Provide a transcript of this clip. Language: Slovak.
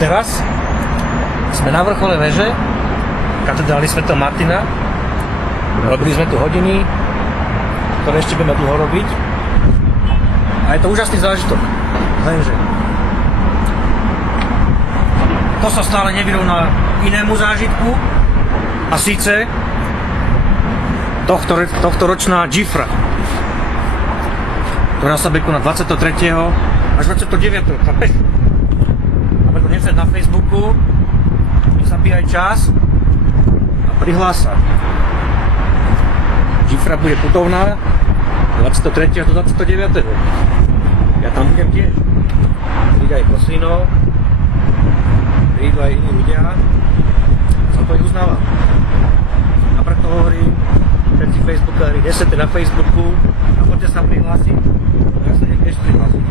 teraz sme na vrchole veže katedrály svätého Martina. Robili sme tu hodiny, ktoré ešte budeme dlho robiť. A je to úžasný zážitok. Lenže to sa stále nevyrovná inému zážitku, a síce tohtoročná Džifra, ktorá sa bude konať 23. až 29. chápeš? A preto nechceš na Facebooku, zabíjaj čas a prihlás sa. Džifra bude putovná 23. až do 29. Ja tam budem tiež. Príde aj Kosino, prídu aj iní ľudia, som to ich uznávam. A preto hovorím, všetci Facebookári, 10 na Facebooku a poďte sa prihlásiť, ja sa tiež prihlásiť.